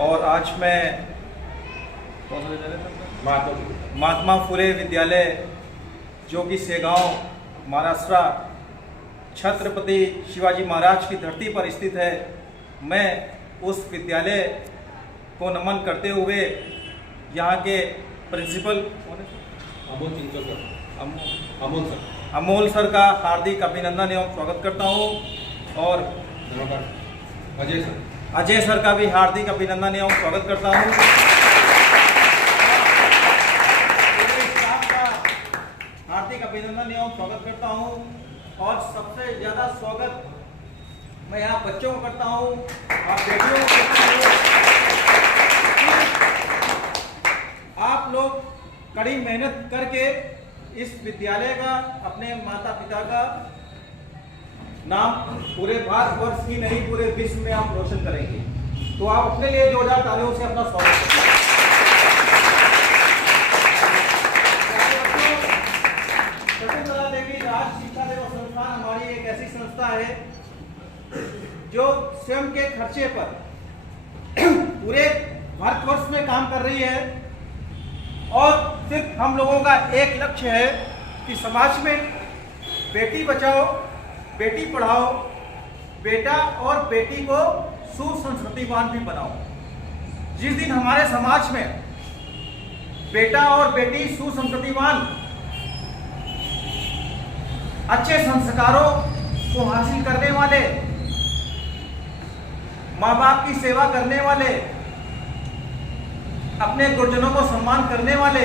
और आज मैं महात्मा फुले विद्यालय जो कि सेगांव महाराष्ट्र छत्रपति शिवाजी महाराज की धरती पर स्थित है, मैं उस विद्यालय को नमन करते हुए यहाँ के प्रिंसिपल अमोल सर का हार्दिक अभिनंदन एवं स्वागत करता हूँ और अजय सर का भी हार्दिक अभिनंदन एवं स्वागत करता हूँ। हार्दिक अभिनंदन एवं स्वागत करता हूँ और सबसे ज़्यादा स्वागत मैं यहाँ बच्चों को करता हूँ और बेटियों को करता हूँ। आप लोग कड़ी मेहनत करके इस विद्यालय का, अपने माता पिता का नाम पूरे भारतवर्ष ही नहीं पूरे विश्व में आप रोशन करेंगे। तो आप अपने लिए जोरदार तालियों से अपना स्वागत करें। शकुंतला देवी राज शिक्षा देव संस्थान हमारी एक ऐसी संस्था है जो स्वयं के खर्चे पर पूरे भारतवर्ष में काम कर रही है और सिर्फ हम लोगों का एक लक्ष्य है कि समाज में बेटी बचाओ बेटी पढ़ाओ, बेटा और बेटी को सुसंस्कृतिवान भी बनाओ। जिस दिन हमारे समाज में बेटा और बेटी सुसंस्कृतिवान, अच्छे संस्कारों को हासिल करने वाले, माँ बाप की सेवा करने वाले, अपने गुरुजनों को सम्मान करने वाले,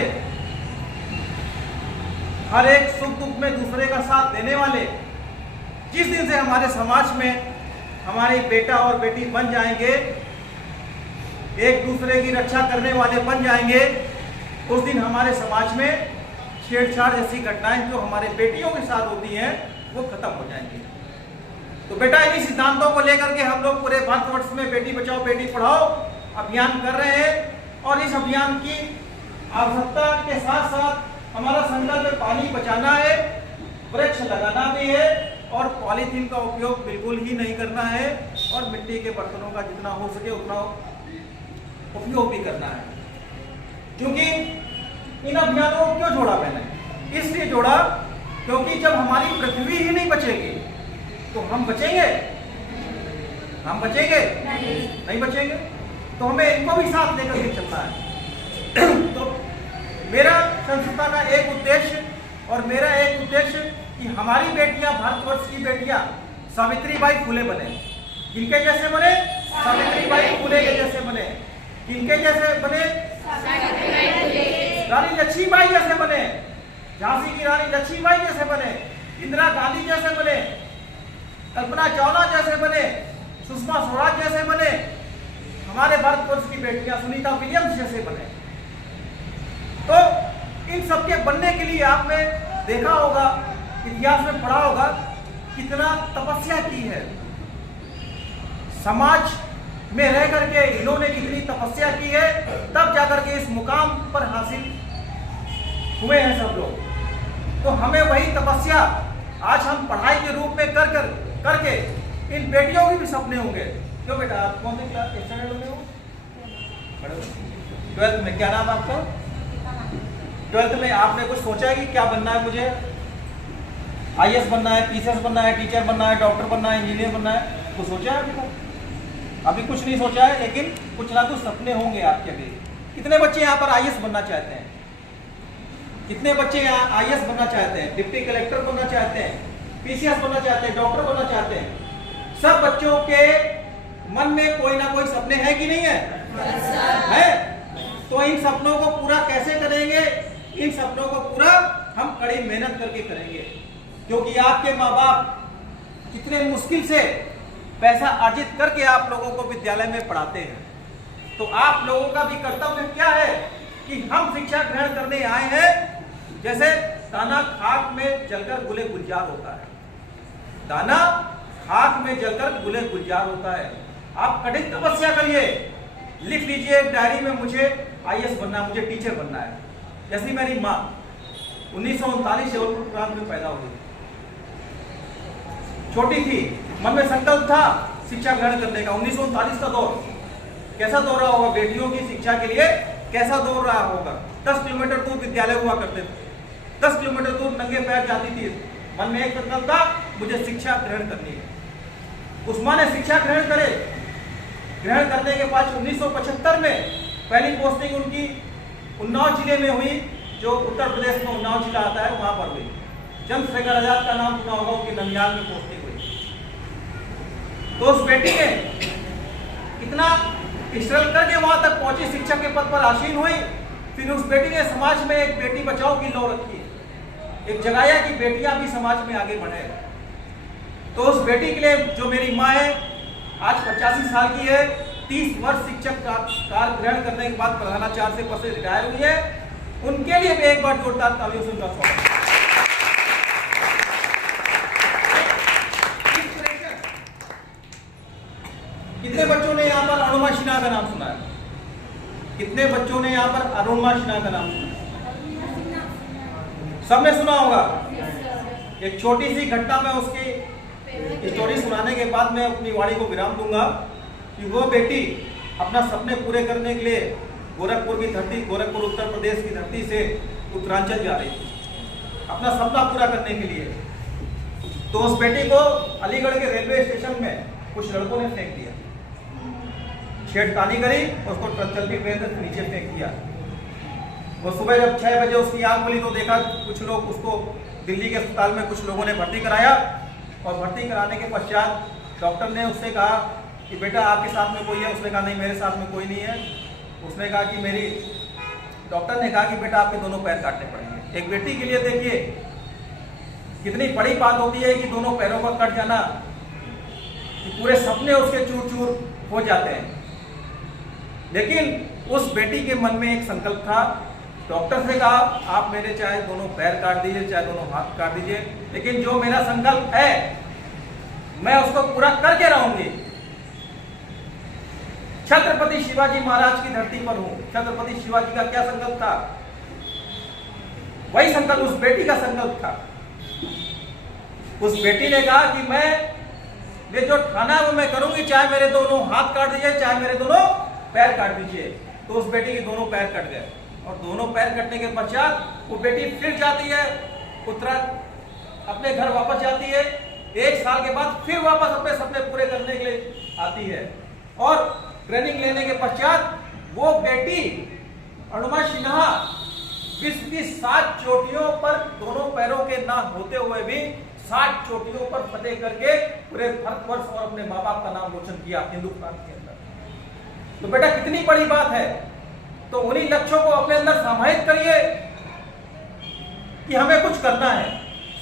हर एक सुख दुख में दूसरे का साथ देने वाले, जिस दिन से हमारे समाज में हमारे बेटा और बेटी बन जाएंगे, एक दूसरे की रक्षा करने वाले बन जाएंगे, उस दिन हमारे समाज में छेड़छाड़ जैसी घटनाएं जो हमारे बेटियों के साथ होती हैं वो खत्म हो जाएंगी। तो बेटा इन्हीं सिद्धांतों को लेकर के हम लोग पूरे भारतवर्ष में बेटी बचाओ बेटी पढ़ाओ अभियान कर रहे हैं और इस अभियान की आवश्यकता के साथ साथ हमारा संकल्प पानी बचाना है, वृक्ष लगाना भी है और पॉलीथीन का उपयोग बिल्कुल ही नहीं करना है और मिट्टी के बर्तनों का जितना हो सके उतना उपयोग भी करना है। क्योंकि इन अभियानों को क्यों जोड़ा मैंने? इसलिए जोड़ा क्योंकि जब हमारी पृथ्वी ही नहीं बचेगी तो हम बचेंगे? हम बचेंगे? नहीं बचेंगे। तो हमें इनको भी साथ लेकर के चलना है। तो मेरा संस्था का एक उद्देश्य और मेरा एक उद्देश्य कि हमारी बेटियां, भारतवर्ष की बेटियां सावित्रीबाई फुले बने। किनके जैसे बने? सावित्रीबाई फुले के जैसे बने। किनके जैसे बने? रानी लक्ष्मीबाई जैसे बने, झांसी की रानी लक्ष्मीबाई जैसे बने, इंदिरा गांधी जैसे बने, कल्पना चावला जैसे बने, सुषमा स्वराज जैसे बने, हमारे भारतवर्ष की बेटियां सुनीता विलियम्स जैसे बने। तो इन सबके बनने के लिए आपने देखा होगा, इतिहास में पढ़ा होगा कितना तपस्या की है। समाज में रह करके इन्होंने कितनी तपस्या की है, तब जाकर के इस मुकाम पर हासिल हुए हैं सब लोग। तो हमें वही तपस्या आज हम पढ़ाई के रूप में करके इन बेटियों के भी सपने होंगे। क्यों बेटा, आप कौन सी क्लास स्टैंडर्ड में हो? 12th में। क्या नाम आपका? 12th में आपने कुछ सोचा है कि क्या बनना है? मुझे IAS बनना है, PCS बनना है, टीचर बनना है, डॉक्टर बनना है, इंजीनियर बनना है? कुछ सोचा है अभी तक? अभी कुछ नहीं सोचा है, लेकिन कुछ ना कुछ सपने होंगे आपके भी। कितने बच्चे यहाँ पर IAS बनना चाहते हैं? कितने बच्चे यहाँ IAS बनना चाहते हैं, डिप्टी कलेक्टर बनना चाहते हैं, PCS बनना चाहते हैं, डॉक्टर बनना चाहते हैं? सब बच्चों के मन में कोई ना कोई सपने हैं कि नहीं है? है। तो इन सपनों को पूरा कैसे करेंगे? इन सपनों को पूरा हम कड़ी मेहनत करके करेंगे, क्योंकि आपके माँ बाप कितने मुश्किल से पैसा अर्जित करके आप लोगों को विद्यालय में पढ़ाते हैं। तो आप लोगों का भी कर्तव्य क्या है कि हम शिक्षा ग्रहण करने आए हैं। जैसे दाना खाक में जलकर गुले गुलजार होता है, दाना खाक में जलकर गुले गुलजार होता है। आप कठिन तपस्या करिए, लिख लीजिए एक डायरी में मुझे IAS बनना है, मुझे टीचर बनना है। जैसी मेरी माँ 1939 जबलपुर प्रांत में पैदा हुई, छोटी थी, मन में संकल्प था शिक्षा ग्रहण करने का। 1939 का दौर कैसा दौर रहा होगा बेटियों की शिक्षा के लिए, कैसा दौर रहा होगा। 10 किलोमीटर दूर विद्यालय हुआ करते थे, 10 किलोमीटर दूर नंगे पैर जाती थी। मन में एक संकल्प था, मुझे शिक्षा ग्रहण करनी है। उस्मा ने शिक्षा ग्रहण करे। ग्रहण करने के बाद 1975 में पहली पोस्टिंग उनकी उन्नाव जिले में हुई, जो उत्तर प्रदेश में उन्नाव जिला आता है, वहां पर हुई। चंद्रशेखर आजाद का नाम सुना होगा, उनकी ननिहाल में पोस्टिंग हुई। तो उस बेटी ने इतना स्ट्रगल करके वहां तक पहुंची, शिक्षक के पद पर आसीन हुई। फिर उस बेटी ने समाज में एक बेटी बचाओ की लौ रखी, एक जगाया कि बेटियां भी समाज में आगे बढ़े। तो उस बेटी के लिए जो मेरी माँ है, आज 85 साल की है, 30 वर्ष शिक्षक कार्य ग्रहण करने के बाद प्रधानाचार्य से पद से रिटायर हुई है, उनके लिए भी एक बार जोरदार तालियों से उनका स्वागत। कितने बच्चों ने यहाँ पर अरुणिमा सिन्हा का नाम सुना है? कितने बच्चों ने यहाँ पर अरुणिमा सिन्हा का नाम सुना है? सबने सुना होगा। एक छोटी सी घटना में उसकी स्टोरी सुनाने के बाद मैं अपनी वाणी को विराम दूंगा कि वो बेटी अपना सपने पूरे करने के लिए गोरखपुर की धरती, गोरखपुर उत्तर प्रदेश की धरती से उत्तरांचल जा रही थी, अपना सपना पूरा करने के लिए। तो उस बेटी को अलीगढ़ के रेलवे स्टेशन में कुछ लड़कों ने फेंक दिया, छेड़खानी करी, उसको चलती ट्रेन से नीचे फेंक दिया। वो सुबह जब 6 बजे उसकी आंख खुली तो देखा कुछ लोग उसको दिल्ली के अस्पताल में कुछ लोगों ने भर्ती कराया, और भर्ती कराने के पश्चात डॉक्टर ने उससे कहा कि बेटा आपके साथ में कोई है? उसने कहा नहीं, मेरे साथ में कोई नहीं है। उसने कहा कि डॉक्टर ने कहा कि बेटा आपके दोनों पैर काटने पड़ेंगे। एक बेटी के लिए देखिए कितनी बड़ी बात होती है कि दोनों पैरों का कट जाना, कि पूरे सपने उसके चूर चूर हो जाते हैं। लेकिन उस बेटी के मन में एक संकल्प था, डॉक्टर से कहा आप मेरे चाहे दोनों पैर काट दीजिए, चाहे दोनों हाथ काट दीजिए, लेकिन जो मेरा संकल्प है मैं उसको पूरा करके रहूंगी। छत्रपति शिवाजी महाराज की धरती पर हूं। छत्रपति शिवाजी का क्या संकल्प था? वही संकल्प उस बेटी का संकल्प था। उस बेटी ने कहा कि मैं ये जो ठाना है वो मैं करूंगी, चाहे मेरे दोनों हाथ काट दीजिए, चाहे मेरे दोनों पैर काट दीजिए। तो उस बेटी के दोनों पैर कट गए, और दोनों पैर कटने के पश्चात वो बेटी फिर जाती है अपने घर वापस जाती है। 1 साल के बाद फिर वापस अपने सपने पूरे करने के लिए आती है, और ट्रेनिंग लेने के पश्चात वो बेटी अरुणिमा सिन्हा विश्व की 7 चोटियों पर दोनों पैरों के ना होते हुए भी 7 चोटियों पर फतेह करके पूरे भारतवर्ष और अपने माँ बाप का नाम रोशन किया हिंदुस्तान के अंदर। तो बेटा कितनी बड़ी बात है। तो उन्हीं लक्ष्यों को अपने अंदर समाहित करिए कि हमें कुछ करना है।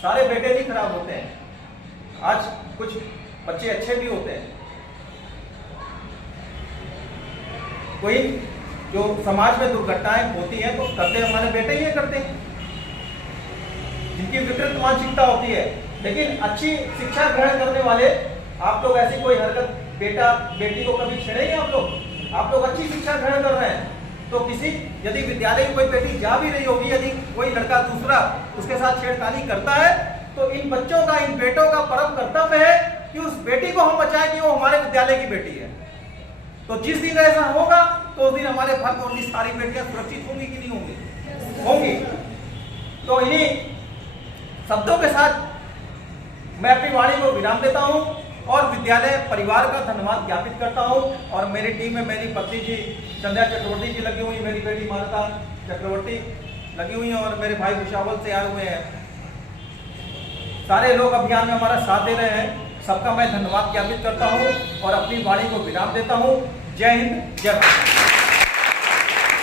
सारे बेटे नहीं खराब होते हैं, आज कुछ बच्चे अच्छे भी होते हैं। कोई जो समाज में दुर्घटनाएं होती हैं तो करते हमारे बेटे ही करते हैं, जिनकी विकृत मानसिकता होती है। लेकिन अच्छी शिक्षा ग्रहण करने वाले आप लोग ऐसी कोई हरकत बेटा बेटी को कभी छेड़ेंगे? आप लोग अच्छी शिक्षा ग्रहण कर रहे हैं। तो किसी यदि विद्यालय में कोई बेटी जा भी रही होगी, यदि कोई लड़का दूसरा उसके साथ छेड़खानी करता है, तो इन बच्चों का, इन बेटों का परम कर्तव्य है कि उस बेटी को हम बचाएं कि वो हमारे विद्यालय की बेटी है। तो जिस दिन ऐसा होगा तो उस दिन हमारे भारत और सारी बेटियां सुरक्षित होंगी कि नहीं होंगी? होंगी। तो इन्हीं शब्दों के साथ मैं अपनी वाणी को विराम देता हूं और विद्यालय परिवार का धन्यवाद ज्ञापित करता हूं। और मेरी टीम में मेरी पत्नी जी संध्या चक्रवर्ती जी लगी हुई, मेरी बेटी मानता चक्रवर्ती लगी हुई है, और मेरे भाई भुसावल से आए हुए हैं। सारे लोग अभियान में हमारा साथ दे रहे हैं। सबका मैं धन्यवाद ज्ञापित करता हूं और अपनी वाणी को विराम देता हूं। जय हिंद, जय भारत।